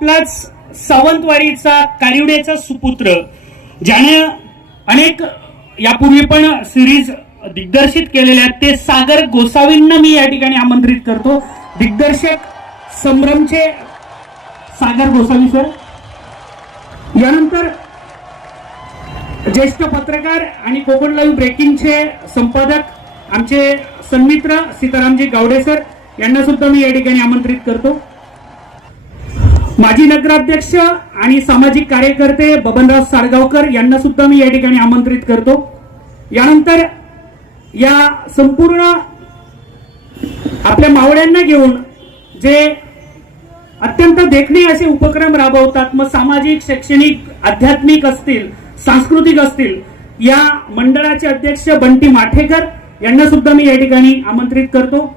Plus सावंतवाडीचा कारिवडेचा सुपुत्र ज्याने अनेक यापूर्वी पण सिरीज दिग्दर्शित केलेल्या आहेत ते सागर गोसावींना मी या ठिकाणी आमंत्रित करतो. दिग्दर्शक संभ्रमचे सागर गोसावी सर. यानंतर ज्येष्ठ पत्रकार आणि कोकण लाईव्ह ब्रेकिंगचे संपादक आमचे सन्मित्र सीतारामजी गावडे सर यांना सुद्धा मी या ठिकाणी आमंत्रित करतो. माजी नगराध्यक्ष आणि सामाजिक कार्यकर्ते बबनराव साळगावकर यांना सुद्धा मी या ठिकाणी आमंत्रित करतो. यानंतर या संपूर्ण आपल्या मावळ्यांना घेऊन जे अत्यंत देखणे असे उपक्रम राबवतात, मग सामाजिक, शैक्षणिक, आध्यात्मिक असतील, सांस्कृतिक असतील, या मंडळाचे अध्यक्ष बंटी माठेकर यांना सुद्धा मी या ठिकाणी आमंत्रित करतो.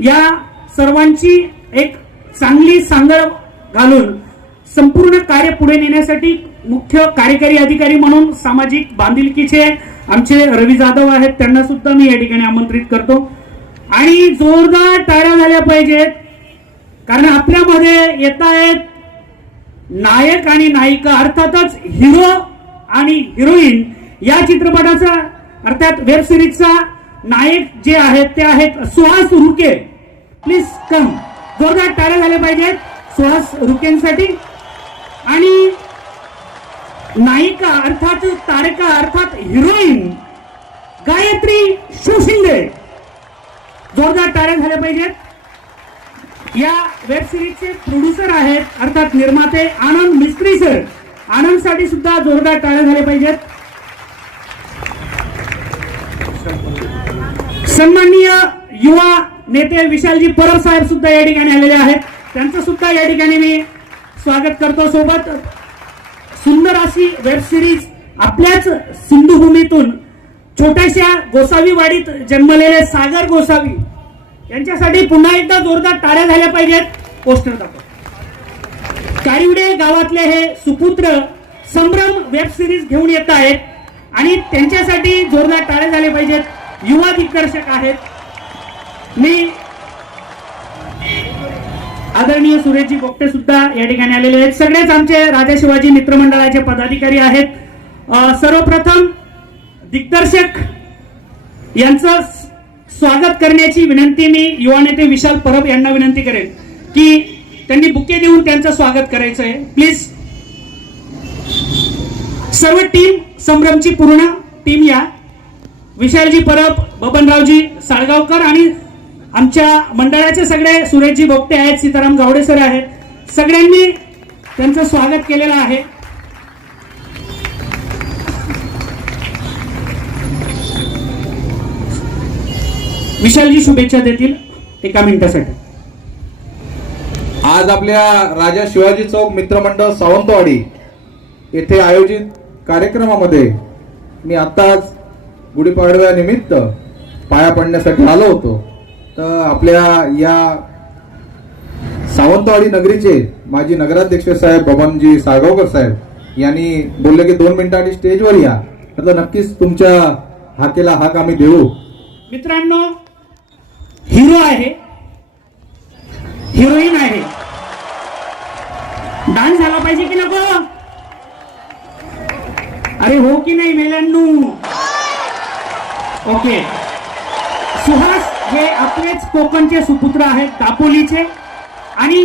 या सर्वांची एक चांगली सांगड घालून संपूर्ण कार्य पुढे नेण्यासाठी मुख्य कार्यकारी अधिकारी म्हणून सामाजिक बांधिलकीचे आमचे रवी जाधव आहेत, त्यांना सुद्धा मी या ठिकाणी आमंत्रित करतो. आणि जोरदार टाळ्या झाल्या पाहिजेत, कारण आपल्यामध्ये येत आहेत नायक आणि नायिका, अर्थातच हिरो आणि हिरोईन. या चित्रपटाचा अर्थात वेब सिरीजचा नायक जे आहेत ते आहेत सुहास रुके. Please come. जोरदार टाळ्या झाल्या पाहिजेत सुहास रुकेंसाठी. आणि नायिका अर्थात तारका अर्थात हिरोईन गायत्री शिवशिंदे. जोरदार टाळ्या झाल्या पाहिजेत. या वेब सिरीजचे प्रोड्युसर आहेत अर्थात निर्माते आनंद मिस्त्री सर. आनंदसाठी सुद्धा जोरदार टाळ्या झाल्या पाहिजेत. सन्माननीय युवा नेते विशालजी परब साहेब सुद्धा या ठिकाणी आलेले आहेत, त्यांचं सुद्धा या ठिकाणी मी स्वागत करतो. सोबत सुंदर अशी वेब सिरीज आपल्याच सिंधुभूमीतून छोट्याशा गोसावी वाडीत जन्मलेले सागर गोसावी यांच्यासाठी पुन्हा एकदा जोरदार टाळ्या झाल्या पाहिजेत. पोस्टर दाखव. कारिवडे गावातले हे सुपुत्र संभ्रम वेब सिरीज घेऊन येत आहेत आणि त्यांच्यासाठी जोरदार टाळ्या झाल्या पाहिजेत. युवा दिग्दर्शक आहेत. मी आदरणीय सुरेशजी बोगटे सुद्धा या ठिकाणी आलेले आहेत. सगळेच आमचे राजा शिवाजी मित्रमंडळाचे पदाधिकारी आहेत. सर्वप्रथम दिग्दर्शक यांचं स्वागत करण्याची विनंती मी युवा नेते विशाल परब यांना विनंती करेन की त्यांनी बुके देऊन त्यांचं स्वागत करायचं आहे. प्लीज सर्व टीम संभ्रमची पूर्ण टीम या. विशालजी परब, बबनरावजी साळगावकर आणि आमच्या मंडळाचे सगळे सुरेशजी बोगटे आहेत, सीताराम गावडे सर आहेत, सगळ्यांनी त्यांचं स्वागत केलेलं आहे. विशालजी शुभेच्छा देतील एका मिनिटासाठी. आज आपल्या राजा शिवाजी चौक मित्रमंडळ सावंतवाडी येथे आयोजित कार्यक्रमामध्ये मी आत्ताच गुढीपाडव्यानिमित्त पाया पडण्यासाठी आलो होतो. तर आपल्या या सावंतवाडी नगरीचे माजी नगराध्यक्ष साहेब बबनजी साळगावकर साहेब यांनी बोलले की 2 मिनिटांनी स्टेजवर या. तर नक्कीच तुमच्या हाकेला हाक आम्ही देऊ. मित्रांनो, हिरो आहे, हिरोईन आहे, डान्स झाला पाहिजे की नको? अरे हो की नाही मेल्यांनो? ओके. सुहास हे आपलेच कोकणचे सुपुत्र आहेत, दापोलीचे, आणि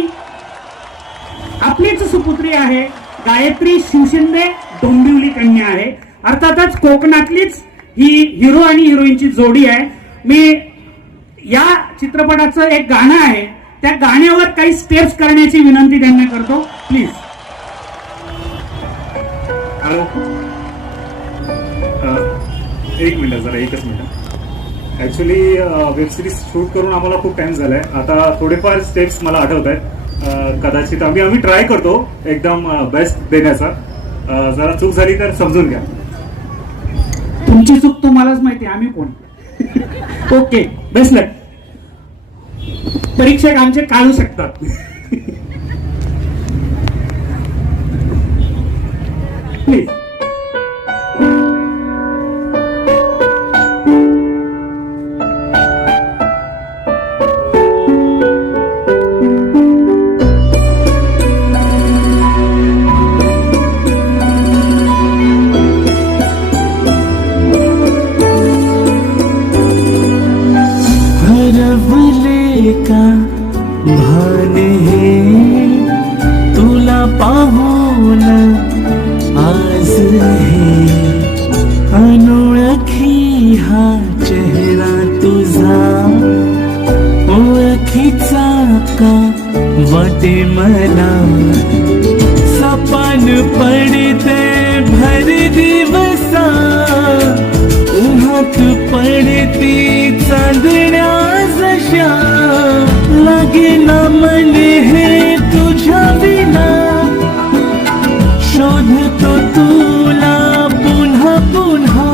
आपलीच सुपुत्री आहे गायत्री शिवशिंदे, डोंबिवली कन्या आहे. अर्थातच कोकणातलीच ही हिरो आणि हिरोईनची जोडी आहे. मी या चित्रपटाचं एक गाणं आहे, त्या गाण्यावर काही स्टेप्स करण्याची विनंती त्यांना करतो. प्लीज. हॅलो, एक मिनिट, जरा एकच minute. Actually web series shoot करून आम्हाला खूप टाइम झालाय. आता थोडेफार स्टेप्स मला आठवत आहेत. कदाचित आम्ही ट्राय करतो एकदम बेस्ट देण्याचा. जरा चूक झाली तर समजून घ्या. तुमची चूक तुम्हालाच माहिती, आम्ही कोण. ओके, बेस्ट लक. परीक्षक आमचे काढू शकतात. प्लीज. हे अनोळखी हा चेहरा तुझा ओळखीचा का वाटे मला सपान पडते भर दिवसा उन्हात पडती चांदण्या जशा लागे ना मन हे तुझ्या विना शोधतो तुला पुन्हा पुन्हा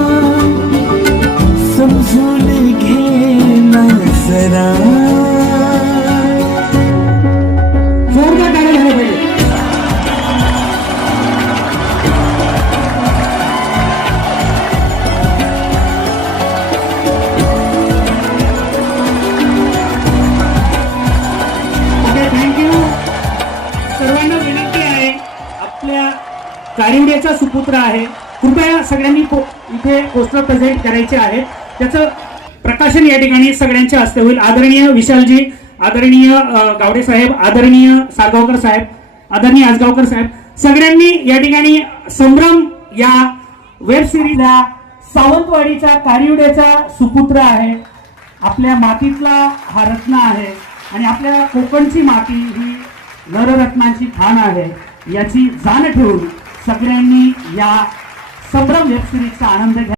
समजून घे ना जरा जोरदार गाणं झालं पाहिजे. Okay, thank you. सर्वांना विनंती आहे, आपल्या कारिंड्याचा सुपुत्र आहे, कृपया सगळ्यांनी इथे पोस्टर प्रेझेंट करायचे आहे. त्याचं प्रकाशन या ठिकाणी सगळ्यांच्या हस्ते होईल. आदरणीय विशालजी, आदरणीय गावडे साहेब, आदरणीय साळगावकर साहेब, आदरणीय आजगावकर साहेब, सगळ्यांनी या ठिकाणी संभ्रम या वेब सिरीजला सावंतवाडीचा कारिवड्याचा सुपुत्र आहे, आपल्या मातीतला हा रत्न आहे आणि आपल्या कोकणची माती ही नररत्नांची खाण आहे याची जाण ठेवून सगळ्यांनी या संभ्रम वेब सिरीजचा आनंद घ्या.